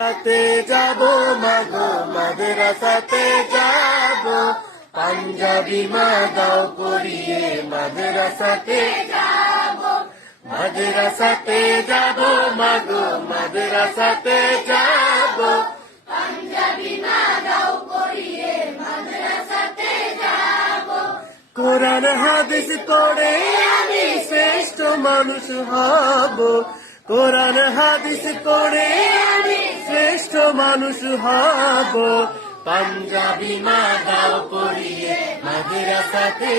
মাদ্রাসাতে যাবো মাগো মাদ্রাসাতে যাবো পাঞ্জাবি মা দাও পরিয়ে মাদ্রাসাতে যাবো মাদ্রাসাতে যাবো মাগো মাদ্রাসাতে যাবো পাঞ্জাবি মা দাও পরিয়ে মাদ্রাসাতে যাবো। কোরআন হাদিস পড়ে আমি শ্রেষ্ঠ মানুষ হব কোরআন হাদিস পড়ে আমি শ্রেষ্ঠ মানুষ হব পাঞ্জাবি মা দাও পড়িয়ে মাদ্রাসাতে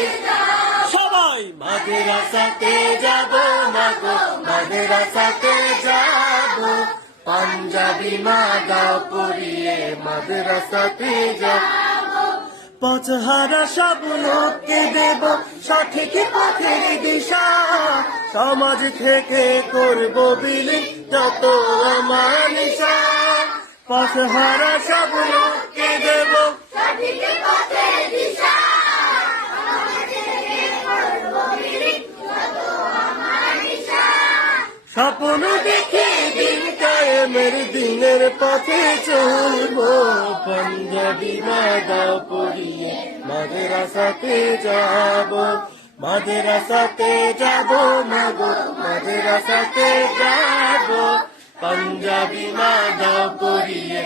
সবাই মাদ্রাসাতে যাব মাগো মাদ্রাসাতে যাব পাঞ্জাবি মা দাও পড়িয়ে মাদ্রাসাতে যাব পথহারা সব লোককে দেব সঠিক পথের দিশা সমাজ থেকে করব বিলীন যত অমানিসা পথহারা সব লোককে দেব সঠিক পথের দিশা সমাজ থেকে করব বিলীন যত অমানিসা। স্বপ্ন দেখে দিন কায়েমের দিনের পথে চলবো পাঞ্জাবি মা দাও পড়িয়ে মাদ্রাসাতে যাব মাদ্রাসাতে যাব মাগো মাদ্রাসাতে যাব পাঞ্জাবি মা দাও পড়িয়ে